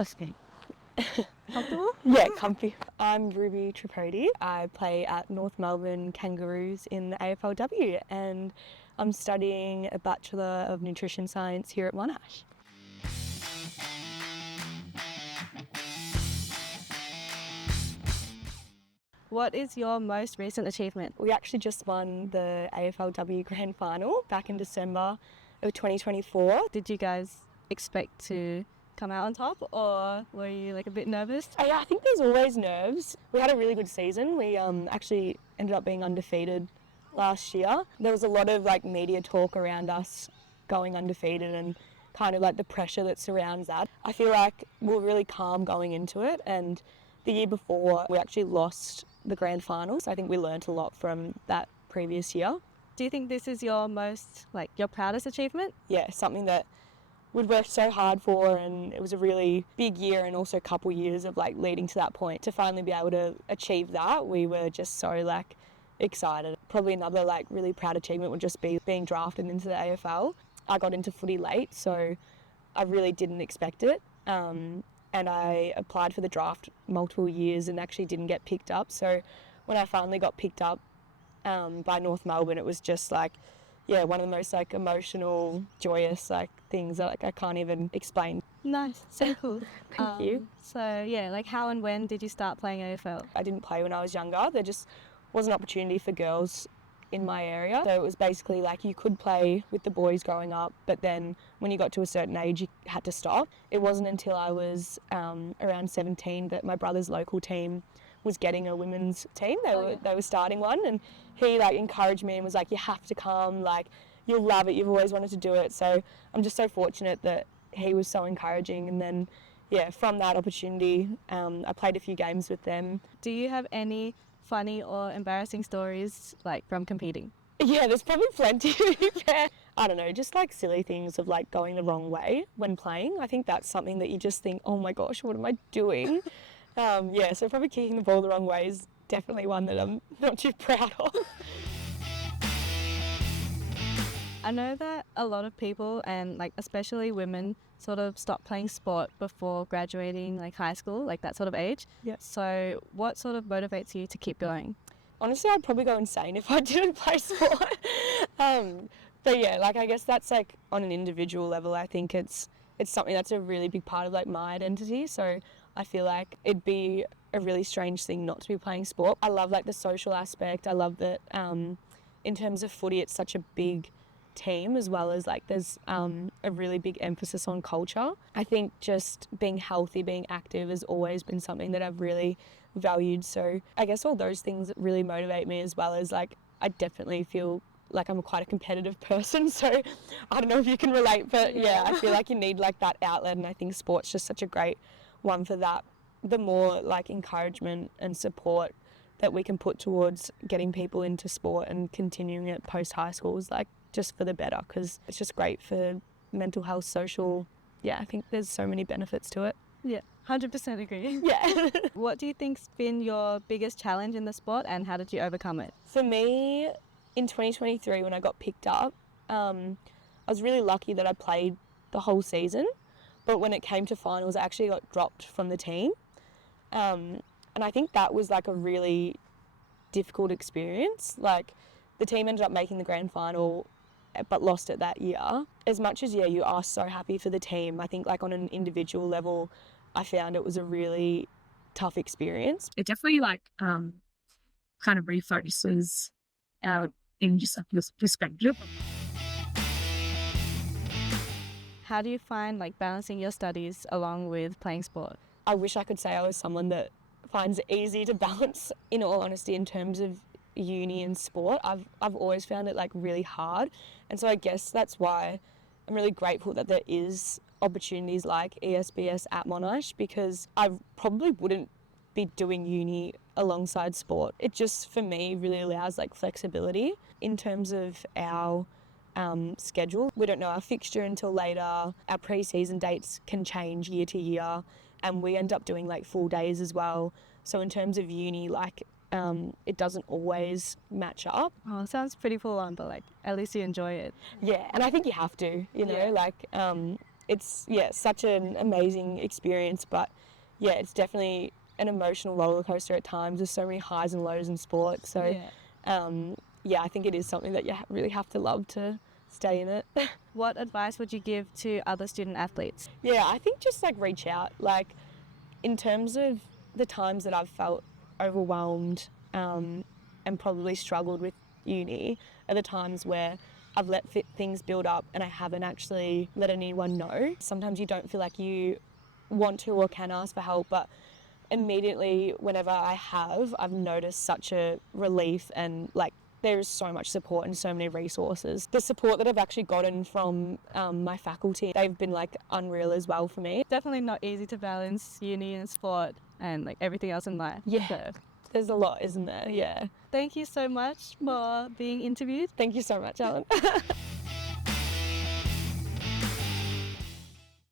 Okay. Comfortable? Yeah, comfy. I'm Ruby Tripodi. I play at North Melbourne Kangaroos in the AFLW, and I'm studying a Bachelor of Nutrition Science here at Monash. What is your most recent achievement? We actually just won the AFLW Grand Final back in December of 2024. Did you guys expect to come out on top, or were you like a bit nervous? Yeah, I think there's always nerves. We had a really good season. We actually ended up being undefeated last year. There was a lot of like media talk around us going undefeated and kind of like the pressure that surrounds that. I feel like we were really calm going into it, and the year before we actually lost the grand final, so I think we learnt a lot from that previous year. Do you think this is your most, like, your proudest achievement? Yeah, something that we'd worked so hard for, and it was a really big year and also a couple years of like leading to that point. To finally be able to achieve that, we were just so like excited. Probably another like really proud achievement would just be being drafted into the AFL. I got into footy late, so I really didn't expect it. And I applied for the draft multiple years and actually didn't get picked up. So when I finally got picked up by North Melbourne, it was just like, yeah, one of the most like emotional, joyous like things that like I can't even explain. Nice, so cool. Thank you. So yeah, like how and when did you start playing AFL? I didn't play when I was younger. There just was an opportunity for girls in my area. So it was basically like you could play with the boys growing up, but then when you got to a certain age, you had to stop. It wasn't until I was around 17 that my brother's local team was getting a women's team. They were starting one, and he like encouraged me and was like, you have to come, like you'll love it, you've always wanted to do it. So I'm just so fortunate that he was so encouraging, and then yeah, from that opportunity I played a few games with them. Do you have any funny or embarrassing stories like from competing? Yeah, there's probably plenty to be fair. I don't know, just like silly things of like going the wrong way when playing. I think that's something that you just think, oh my gosh, what am I doing? Yeah, so probably kicking the ball the wrong way is definitely one that I'm not too proud of. I know that a lot of people, and like especially women, sort of stop playing sport before graduating like high school, like that sort of age. Yeah. So what sort of motivates you to keep going? Honestly, I'd probably go insane if I didn't play sport. But yeah, like I guess that's like on an individual level. I think it's something that's a really big part of like my identity. So I feel like it'd be a really strange thing not to be playing sport. I love like the social aspect. I love that in terms of footy, it's such a big team, as well as like there's a really big emphasis on culture. I think just being healthy, being active has always been something that I've really valued. So I guess all those things really motivate me, as well as like I definitely feel like I'm quite a competitive person. So I don't know if you can relate, but yeah, I feel like you need like that outlet, and I think sport's just such a great one for that. The more like encouragement and support that we can put towards getting people into sport and continuing it post high school is like just for the better, because it's just great for mental health, social. Yeah, I think there's so many benefits to it. Yeah, 100% agree. Yeah. What do you think's been your biggest challenge in the sport, and how did you overcome it? For me, in 2023 when I got picked up, I was really lucky that I played the whole season, but when it came to finals I actually got dropped from the team, and I think that was like a really difficult experience. Like the team ended up making the grand final but lost it that year. As much as you are so happy for the team, I think like on an individual level I found it was a really tough experience. It definitely like kind of refocuses in just your perspective. How do you find like balancing your studies along with playing sport? I wish I could say I was someone that finds it easy to balance. In all honesty, in terms of uni and sport, I've always found it like really hard, and so I guess that's why I'm really grateful that there is opportunities like ESPS at Monash, because I probably wouldn't be doing uni alongside sport. It just for me really allows like flexibility in terms of our schedule. We don't know our fixture until later. Our pre-season dates can change year to year, and we end up doing like full days as well. So in terms of uni, like it doesn't always match up. Oh, it sounds pretty full on, but like at least you enjoy it. Yeah, and I think you have to, you know, like it's such an amazing experience, but yeah, it's definitely an emotional roller coaster at times. There's so many highs and lows in sport. So I think it is something that you really have to love to stay in it. What advice would you give to other student athletes? Yeah, I think just like reach out. Like in terms of the times that I've felt overwhelmed and probably struggled with uni are the times where I've let things build up and I haven't actually let anyone know. Sometimes you don't feel like you want to or can ask for help, but immediately whenever I have, I've noticed such a relief, and like there is so much support and so many resources. The support that I've actually gotten from my faculty, they've been like unreal as well for me. Definitely not easy to balance uni and sport and like everything else in life. Yeah. So, there's a lot, isn't there? Yeah. thank you so much for being interviewed. Thank you so much, Alan.